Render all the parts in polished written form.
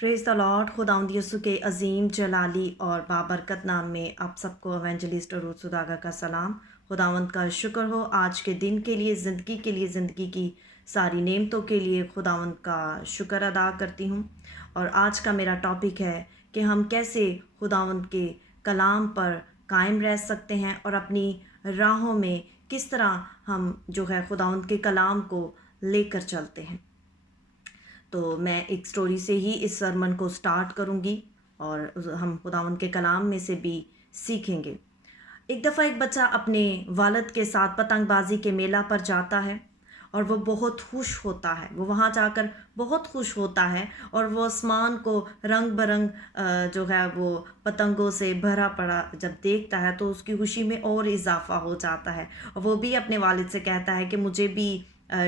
Praise the Lord. खुदावंद यीशु के अज़ीम जलाली और बाबरकत नाम में आप सबको एवेंजलिस्ट और रूथ सुदागर का सलाम। खुदावंद का शुक्र हो आज के दिन के लिए, ज़िंदगी की सारी नेमतों के लिए खुदावंद का शुक्र अदा करती हूँ। और आज का मेरा टॉपिक है कि हम कैसे खुदावंद के कलाम पर कायम रह सकते हैं और अपनी राहों में किस तरह हम जो है खुदावंद के कलाम को लेकर चलते हैं। तो मैं एक स्टोरी से ही इस सरमन को स्टार्ट करूँगी और हम खुदावंद के कलाम में से भी सीखेंगे। एक दफ़ा एक बच्चा अपने वालिद के साथ पतंगबाजी के मेला पर जाता है और वो बहुत खुश होता है। वो वहाँ जाकर बहुत खुश होता है और वो आसमान को रंग बरंग जो है वो पतंगों से भरा पड़ा जब देखता है तो उसकी खुशी में और इजाफा हो जाता है। और वो भी अपने वालिद से कहता है कि मुझे भी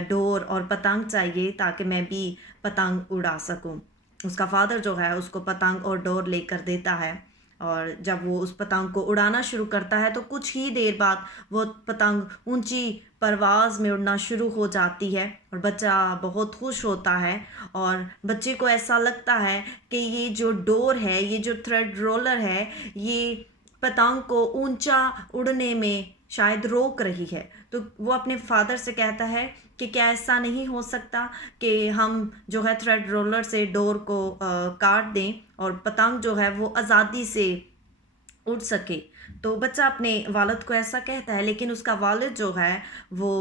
डोर और पतंग चाहिए ताकि मैं भी पतंग उड़ा सकूं। उसका फादर जो है उसको पतंग और डोर लेकर देता है और जब वो उस पतंग को उड़ाना शुरू करता है तो कुछ ही देर बाद वो पतंग ऊंची परवाज़ में उड़ना शुरू हो जाती है और बच्चा बहुत खुश होता है। और बच्चे को ऐसा लगता है कि ये जो डोर है, ये जो थ्रेड रोलर है, ये पतंग को ऊंचा उड़ने में शायद रोक रही है। तो वो अपने फादर से कहता है कि क्या ऐसा नहीं हो सकता कि हम जो है थ्रेड रोलर से डोर को काट दें और पतंग जो है वो आज़ादी से उड़ सके। तो बच्चा अपने वालिद को ऐसा कहता है, लेकिन उसका वालिद जो है वो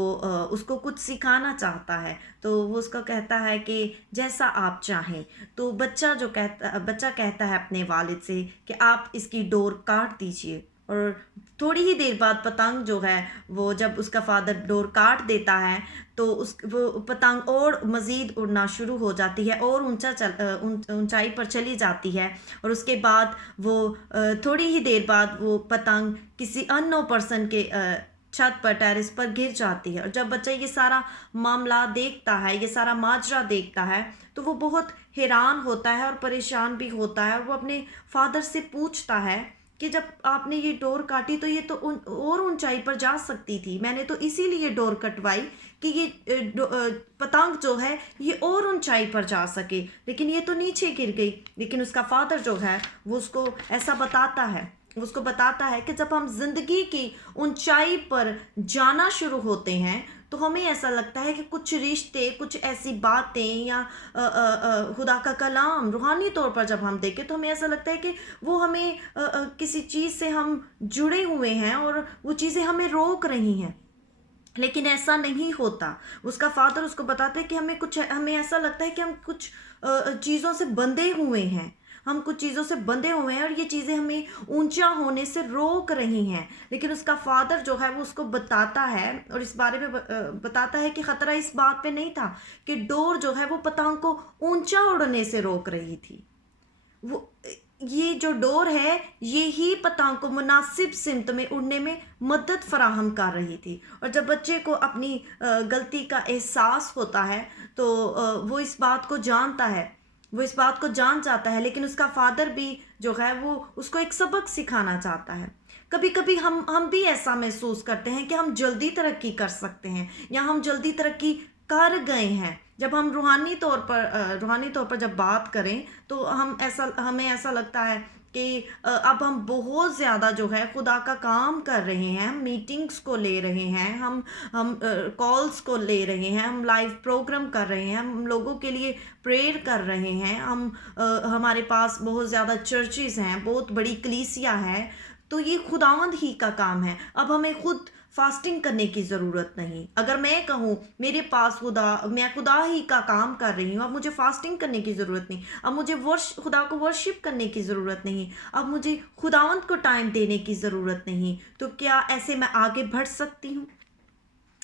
उसको कुछ सिखाना चाहता है। तो वो उसको कहता है कि जैसा आप चाहें। तो बच्चा कहता है अपने वालिद से कि आप इसकी डोर काट दीजिए। और थोड़ी ही देर बाद पतंग जो है वो जब उसका फादर डोर काट देता है तो वो पतंग और मज़ीद उड़ना शुरू हो जाती है और ऊंचाई पर चली जाती है। और उसके बाद वो थोड़ी ही देर बाद वो पतंग किसी अननोन पर्सन के छत पर, टेरेस पर गिर जाती है। और जब बच्चा ये सारा मामला देखता है, ये सारा माजरा देखता है, तो वो बहुत हैरान होता है और परेशान भी होता है। और वो अपने फादर से पूछता है कि जब आपने ये डोर काटी तो ये तो और ऊंचाई पर जा सकती थी। मैंने तो इसीलिए डोर कटवाई कि ये पतंग जो है ये और ऊंचाई पर जा सके, लेकिन ये तो नीचे गिर गई। लेकिन उसका फादर जो है वो उसको ऐसा बताता है, उसको बताता है कि जब हम जिंदगी की ऊंचाई पर जाना शुरू होते हैं तो हमें ऐसा लगता है कि कुछ रिश्ते, कुछ ऐसी बातें या खुदा का कलाम रूहानी तौर पर जब हम देखें तो हमें ऐसा लगता है कि वो हमें किसी चीज़ से हम जुड़े हुए हैं और वो चीज़ें हमें रोक रही हैं। लेकिन ऐसा नहीं होता। उसका फादर उसको बताता है कि हमें ऐसा लगता है कि हम कुछ चीज़ों से बंधे हुए हैं। हम कुछ चीज़ों से बंधे हुए हैं और ये चीज़ें हमें ऊंचा होने से रोक रही हैं। लेकिन उसका फादर जो है वो उसको बताता है और इस बारे में बताता है कि ख़तरा इस बात पे नहीं था कि डोर जो है वो पतंग को ऊंचा उड़ने से रोक रही थी। वो ये जो डोर है ये ही पतंग को मुनासिब सिमत में उड़ने में मदद फराहम कर रही थी। और जब बच्चे को अपनी गलती का एहसास होता है तो वो इस बात को जानता है, वो इस बात को जान जाता है। लेकिन उसका फादर भी जो है वो उसको एक सबक सिखाना चाहता है। कभी कभी हम भी ऐसा महसूस करते हैं कि हम जल्दी तरक्की कर सकते हैं या हम जल्दी तरक्की कर गए हैं। जब हम रूहानी तौर पर जब बात करें तो हमें ऐसा लगता है कि अब हम बहुत ज़्यादा जो है खुदा का काम कर रहे हैं। हम मीटिंग्स को ले रहे हैं, हम कॉल्स को ले रहे हैं, हम लाइव प्रोग्राम कर रहे हैं, हम लोगों के लिए प्रेयर कर रहे हैं, हमारे पास बहुत ज़्यादा चर्चेज़ हैं, बहुत बड़ी कलीसिया है। तो ये खुदावंद ही का काम है। अब हमें खुद फास्टिंग करने की ज़रूरत नहीं। अगर मैं कहूँ मेरे पास मैं खुदा ही का काम कर रही हूँ, अब मुझे फास्टिंग करने की ज़रूरत नहीं, अब मुझे खुदा को वर्शिप करने की ज़रूरत नहीं, अब मुझे खुदावंद को टाइम देने की ज़रूरत नहीं, तो क्या ऐसे मैं आगे बढ़ सकती हूँ?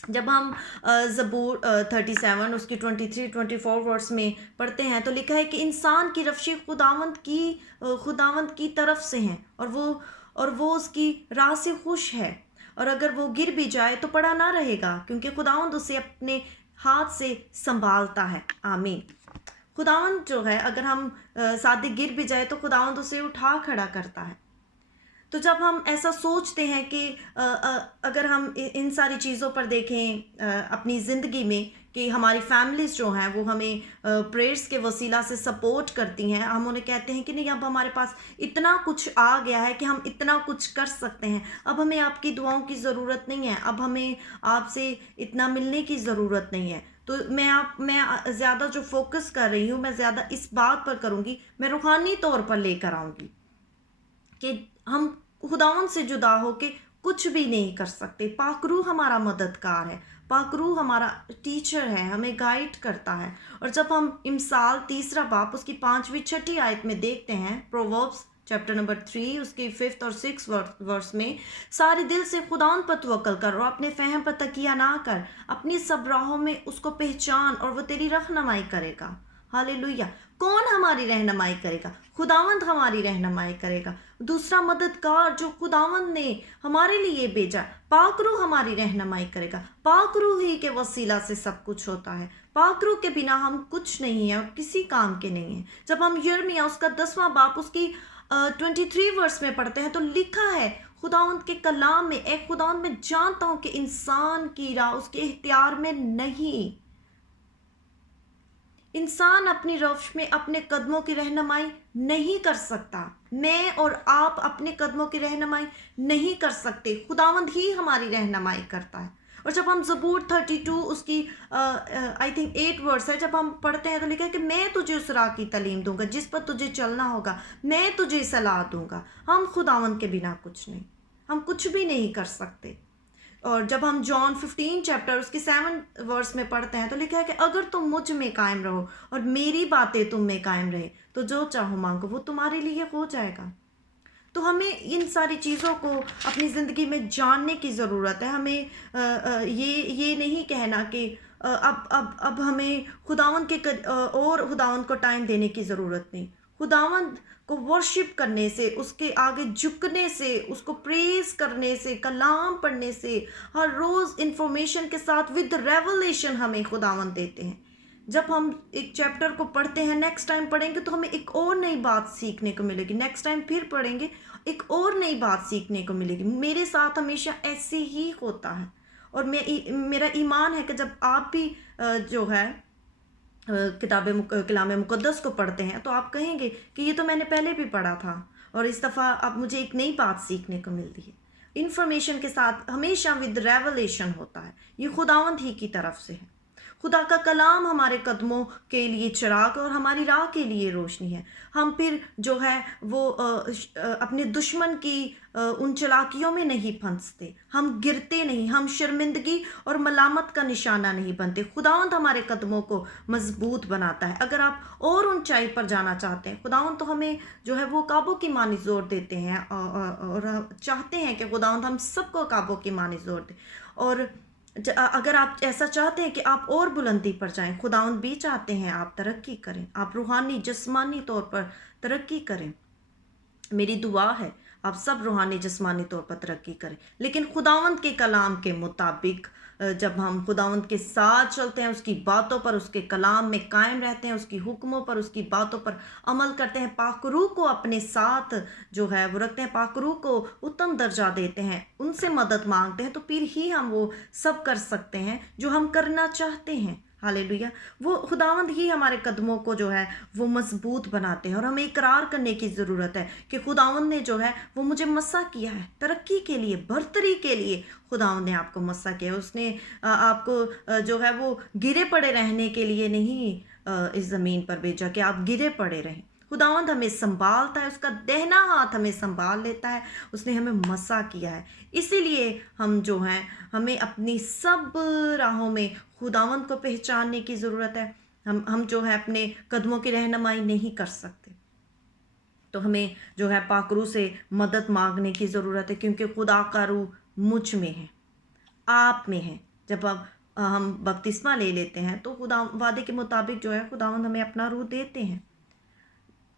जब हम ज़बूर 37 उसकी 23-24 वर्स में पढ़ते हैं तो लिखा है कि इंसान की रफ्शी खुदावंद की तरफ से हैं और वो उसकी राह से खुश है। और अगर वो गिर भी जाए तो पड़ा ना रहेगा, क्योंकि खुदावंद उसे अपने हाथ से संभालता है। आमीन। खुदावंद जो है अगर हम सादे गिर भी जाए तो खुदावंद उसे उठा खड़ा करता है। तो जब हम ऐसा सोचते हैं कि अगर हम इन सारी चीज़ों पर देखें अपनी ज़िंदगी में कि हमारी फैमिलीज जो हैं वो हमें प्रेयर्स के वसीला से सपोर्ट करती हैं। हम उन्हें कहते हैं कि नहीं, अब हमारे पास इतना कुछ आ गया है कि हम इतना कुछ कर सकते हैं, अब हमें आपकी दुआओं की ज़रूरत नहीं है, अब हमें आपसे इतना मिलने की ज़रूरत नहीं है। तो मैं ज़्यादा जो फोकस कर रही हूँ, मैं ज़्यादा इस बात पर करूँगी, मैं रूहानी तौर पर लेकर आऊँगी कि हम खुदावंद से जुदा होके कुछ भी नहीं कर सकते। पाकरू हमारा मददगार है, पाकरू हमारा टीचर है, हमें गाइड करता है। और जब हम इमसाल 3 बाब उसकी 5वीं 6ठी आयत में देखते हैं, प्रोवर्ब्स चैप्टर नंबर 3 उसकी 5th और 6th वर्स में, सारे दिल से खुदावंद पर तवक्कल कर और अपने फहम पर तकिया ना कर, अपनी सब राहों में उसको पहचान और वो तेरी रहनुमाई करेगा। हालेलुया। कौन हमारी रहनुमाई करेगा? खुदावंद हमारी रहनुमाई करेगा। दूसरा मददगार जो खुदावंद ने हमारे लिए भेजा, पाकरू हमारी रहनुमाई करेगा। पाकरू ही के वसीला से सब कुछ होता है। पाकरू के बिना हम कुछ नहीं है और किसी काम के नहीं है। जब हम यिर्मयाह उसका 10वां बाब उसकी 23 वर्स में पढ़ते हैं तो लिखा है खुदावंद के कलाम में, ए खुदावंद मैं जानता हूं कि इंसान की राह उसके इख्तियार में नहीं। इंसान अपनी रफ्श में अपने कदमों की रहनुमाई नहीं कर सकता। मैं और आप अपने कदमों की रहनुमाई नहीं कर सकते, खुदावंद ही हमारी रहनुमाई करता है। और जब हम ज़बूर 32 उसकी आई थिंक 8 वर्स है, जब हम पढ़ते हैं तो लिखा है कि मैं तुझे उस राह की तालीम दूंगा जिस पर तुझे चलना होगा, मैं तुझे सलाह दूंगा। हम खुदावंद के बिना कुछ नहीं, हम कुछ भी नहीं कर सकते। और जब हम जॉन 15 चैप्टर उसकी 7 वर्स में पढ़ते हैं तो लिखा है कि अगर तुम मुझ में कायम रहो और मेरी बातें तुम में कायम रहे तो जो चाहो मांगो वो तुम्हारे लिए हो जाएगा। तो हमें इन सारी चीज़ों को अपनी ज़िंदगी में जानने की ज़रूरत है। हमें ये नहीं कहना कि अब हमें खुदावंद और खुदावंद को टाइम देने की ज़रूरत नहीं। खुदावंद को वर्शिप करने से, उसके आगे झुकने से, उसको प्रेज करने से, कलाम पढ़ने से, हर रोज़ इंफॉर्मेशन के साथ विद रेवलेशन हमें खुदावंद देते हैं। जब हम एक चैप्टर को पढ़ते हैं, नेक्स्ट टाइम पढ़ेंगे तो हमें एक और नई बात सीखने को मिलेगी, नेक्स्ट टाइम फिर पढ़ेंगे एक और नई बात सीखने को मिलेगी। मेरे साथ हमेशा ऐसे ही होता है। और मेरा ईमान है कि जब आप भी जो है कलाम मुक़द्दस को पढ़ते हैं तो आप कहेंगे कि ये तो मैंने पहले भी पढ़ा था और इस दफ़ा अब मुझे एक नई बात सीखने को मिलती है। इन्फॉर्मेशन के साथ हमेशा विद रेवलेशन होता है, ये खुदावंद ही की तरफ से है। खुदा का कलाम हमारे कदमों के लिए चिराग और हमारी राह के लिए रोशनी है। हम फिर जो है वो अपने दुश्मन की उन चालाकियों में नहीं फंसते, हम गिरते नहीं, हम शर्मिंदगी और मलामत का निशाना नहीं बनते। खुदावंद हमारे कदमों को मजबूत बनाता है। अगर आप और ऊंचाई पर जाना चाहते हैं, खुदावंद तो हमें जो है वो काबू की मानी जोर देते हैं और चाहते हैं कि खुदावंद हम सबको काबू की मानी जोर दे। और अगर आप ऐसा चाहते हैं कि आप और बुलंदी पर जाएं, खुदावंद भी चाहते हैं आप तरक्की करें, आप रूहानी जिस्मानी तौर पर तरक्की करें। मेरी दुआ है आप सब रूहानी जिस्मानी तौर पर तरक्की करें, लेकिन खुदावंद के कलाम के मुताबिक जब हम खुदावंद के साथ चलते हैं, उसकी बातों पर, उसके कलाम में कायम रहते हैं, उसकी हुक्मों पर, उसकी बातों पर अमल करते हैं, पाकरू को अपने साथ जो है वो रखते हैं, पाकरू को उत्तम दर्जा देते हैं, उनसे मदद मांगते हैं, तो फिर ही हम वो सब कर सकते हैं जो हम करना चाहते हैं। हालेलुया। वो खुदावंद ही हमारे कदमों को जो है वो मजबूत बनाते हैं। और हमें इकरार करने की ज़रूरत है कि खुदावंद ने जो है वो मुझे मसा किया है तरक्की के लिए, बढ़तरी के लिए। खुदावंद ने आपको मसा किया, उसने आपको जो है वो गिरे पड़े रहने के लिए नहीं इस ज़मीन पर भेजा कि आप गिरे पड़े रहें। खुदावंद हमें संभालता है, उसका दाहिना हाथ हमें संभाल लेता है, उसने हमें मसा किया है। इसीलिए हम जो हैं हमें अपनी सब राहों में खुदावंद को पहचानने की ज़रूरत है। हम जो है अपने कदमों की रहनुमाई नहीं कर सकते, तो हमें जो है पाकरू से मदद मांगने की ज़रूरत है, क्योंकि खुदा का रूह मुझ में है, आप में है। जब अब हम बपतिस्मा ले लेते हैं तो खुदा वादे के मुताबिक जो है खुदावंद हमें अपना रूह देते हैं।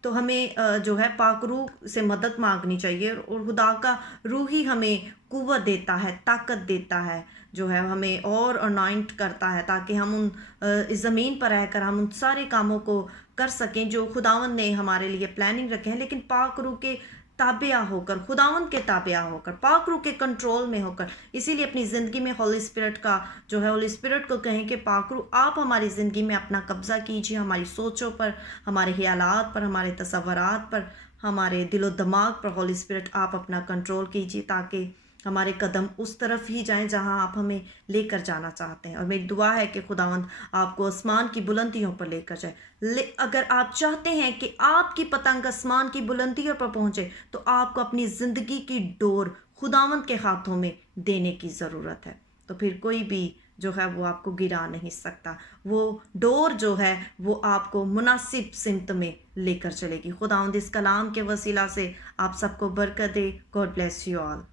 तो हमें जो है पाक रूह से मदद मांगनी चाहिए और खुदा का रूह ही हमें कुव्वत देता है, ताकत देता है, जो है हमें और अनॉइंट करता है ताकि हम इस ज़मीन पर रहकर हम उन सारे कामों को कर सकें जो खुदावंद ने हमारे लिए प्लानिंग रखे हैं। लेकिन पाक रूह के ताबिया होकर, खुदावंद के ताबिया होकर, पाक रूह के कंट्रोल में होकर। इसीलिए अपनी ज़िंदगी में होली स्पिरिट का जो है, होली स्पिरिट को कहें कि पाक रूह आप हमारी ज़िंदगी में अपना कब्ज़ा कीजिए, हमारी सोचों पर, हमारे ख्यालात पर, हमारे तसव्वुरात पर, हमारे दिलो दिमाग पर होली स्पिरिट आप अपना कंट्रोल कीजिए, ताकि हमारे कदम उस तरफ ही जाएं जहां आप हमें लेकर जाना चाहते हैं। और मेरी दुआ है कि खुदावंद आपको आसमान की बुलंदियों पर लेकर जाए। अगर आप चाहते हैं कि आपकी पतंग आसमान की बुलंदियों पर पहुंचे, तो आपको अपनी ज़िंदगी की डोर खुदावंद के हाथों में देने की ज़रूरत है। तो फिर कोई भी जो है वो आपको गिरा नहीं सकता। वो डोर जो है वो आपको मुनासिब सिमत में लेकर चलेगी। खुदावंद इस कलाम के वसीला से आप सबको बरकत दे। God bless you all.